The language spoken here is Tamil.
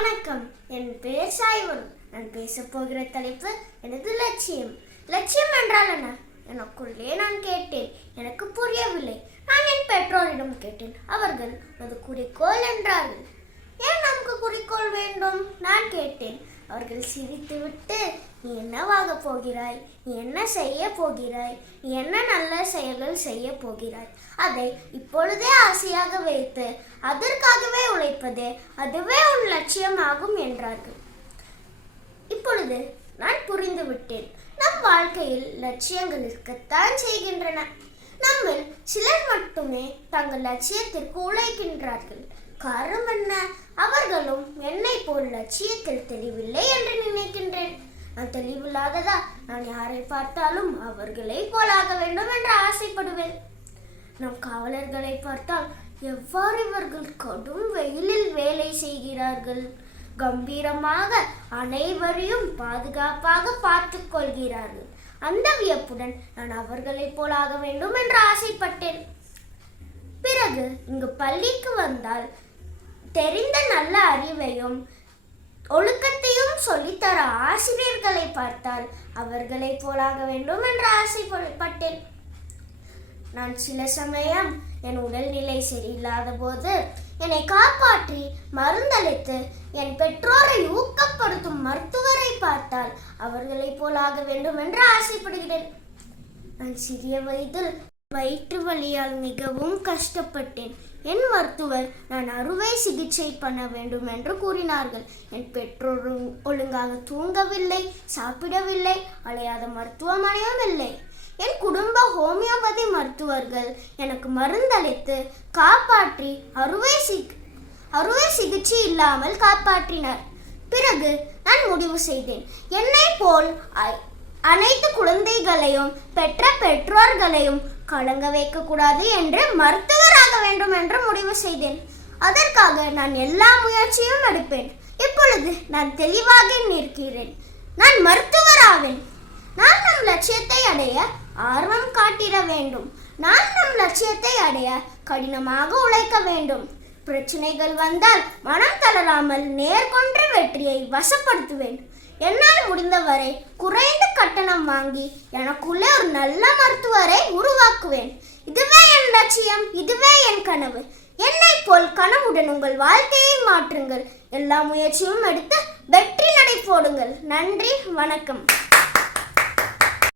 வணக்கம். என் பெயர் சாய்வன். நான் பேசப் போகிற தலைப்பு எனது லட்சியம். லட்சியம் என்றால் என்ன? எனக்குள்ளே நான் கேட்டேன். எனக்கு புரியவில்லை. நான் என் பெற்றோரிடம் கேட்டேன். அவர்கள் அது குறிக்கோள் என்றார்கள். ஏன் நமக்கு குறிக்கோள் வேண்டும்? நான் கேட்டேன். அவர்கள் சிரித்துவிட்டு, நீ என்னவாக போகிறாய், நீ என்ன செய்ய போகிறாய், நீ என்ன நல்ல செயல்கள் செய்ய போகிறாய், அதை இப்பொழுதே ஆசையாக வைத்து அதற்காகவே உழைப்பது, அதுவே உன் லட்சியமாகும் என்றார்கள். இப்பொழுது நான் புரிந்து விட்டேன். நம் வாழ்க்கையில் லட்சியங்கள் இருக்கத்தான் செய்கின்றன. நம்மில் சிலர் மட்டுமே தங்கள் லட்சியத்திற்கு உழைக்கின்றார்கள். காரணம் என்ன? அவர்களும் என்னை போல் லட்சியத்தில் தெளிவில்லை என்று நினைக்கின்றேன். நான் தெளிவில்லாததா நான் யாரை பார்த்தாலும் அவர்களை போலாக வேண்டும் என்று ஆசைப்படுவேன். நம் காவலர்களை பார்த்தால் எவ்வாறு இவர்கள் கடும் வெயிலில் வேலை செய்கிறார்கள், கம்பீரமாக அனைவரையும் பாதுகாப்பாக பார்த்து கொள்கிறார்கள். அந்த வியப்புடன் நான் அவர்களை போலாக வேண்டும் என்று ஆசைப்பட்டேன். பிறகு இங்கு பள்ளிக்கு வந்தால் தெரிந்த நல்ல அறிவையும் ஒழுக்கத்தையும் சொல்லித்தர ஆசிரியர்களை பார்த்தால் அவர்களை போலாக வேண்டும் என்று ஆசைப்பட்டேன். நான் சில சமயம் என் உடல்நிலை சரியில்லாத போது என்னை காப்பாற்றி மருந்தளித்து என் பெற்றோரை ஊக்கப்படுத்தும் மருத்துவரை பார்த்தால் அவர்களை போலாக வேண்டும் என்று ஆசைப்படுகிறேன். நான் சிறிய வயதில் வயிற்று வலியால் மிகவும் கஷ்டப்பட்டேன். என் மருத்துவர் நான் அறுவை சிகிச்சை பண்ண வேண்டும் என்று கூறினார்கள். என் பெற்றோர் ஒழுங்காக தூங்கவில்லை, சாப்பிடவில்லை, அலையாத மருத்துவமனையும் இல்லை. என் குடும்ப ஹோமியோபதி மருத்துவர்கள் எனக்கு மருந்தளித்து காப்பாற்றி அறுவை சிகிச்சை இல்லாமல் காப்பாற்றினார். பிறகு நான் முடிவு செய்தேன், என்னை போல் அனைத்து குழந்தைகளையும் பெற்ற பெற்றோர்களையும் கலங்க வைக்க கூடாது என்று மருத்துவராக வேண்டும் என்று முடிவு செய்தேன். அதற்காக நான் எல்லா முயற்சியும் எடுப்பேன். இப்பொழுது நான் தெளிவாக நிற்கிறேன். நான் மருத்துவராவேன். நான் நம் லட்சியத்தை அடைய ஆர்வம் காட்டிட வேண்டும். நான் நம் லட்சியத்தை அடைய கடினமாக உழைக்க வேண்டும். பிரச்சனைகள் வந்தால் மனம் தளராமல் நேர்கொன்ற வெற்றியை வசப்படுத்துவேன். என்னால் முடிந்தவரை குறைந்த கட்டணம் வாங்கி எனக்குள்ளே ஒரு நல்ல மருத்துவரை உருவாக்குவேன். இதுவே என் லட்சியம், இதுவே என் கனவு. என்னை போல் கனவுடன் உங்கள் வாழ்க்கையை மாற்றுங்கள். எல்லா முயற்சியும் எடுத்து வெற்றி நடை போடுங்கள். நன்றி, வணக்கம்.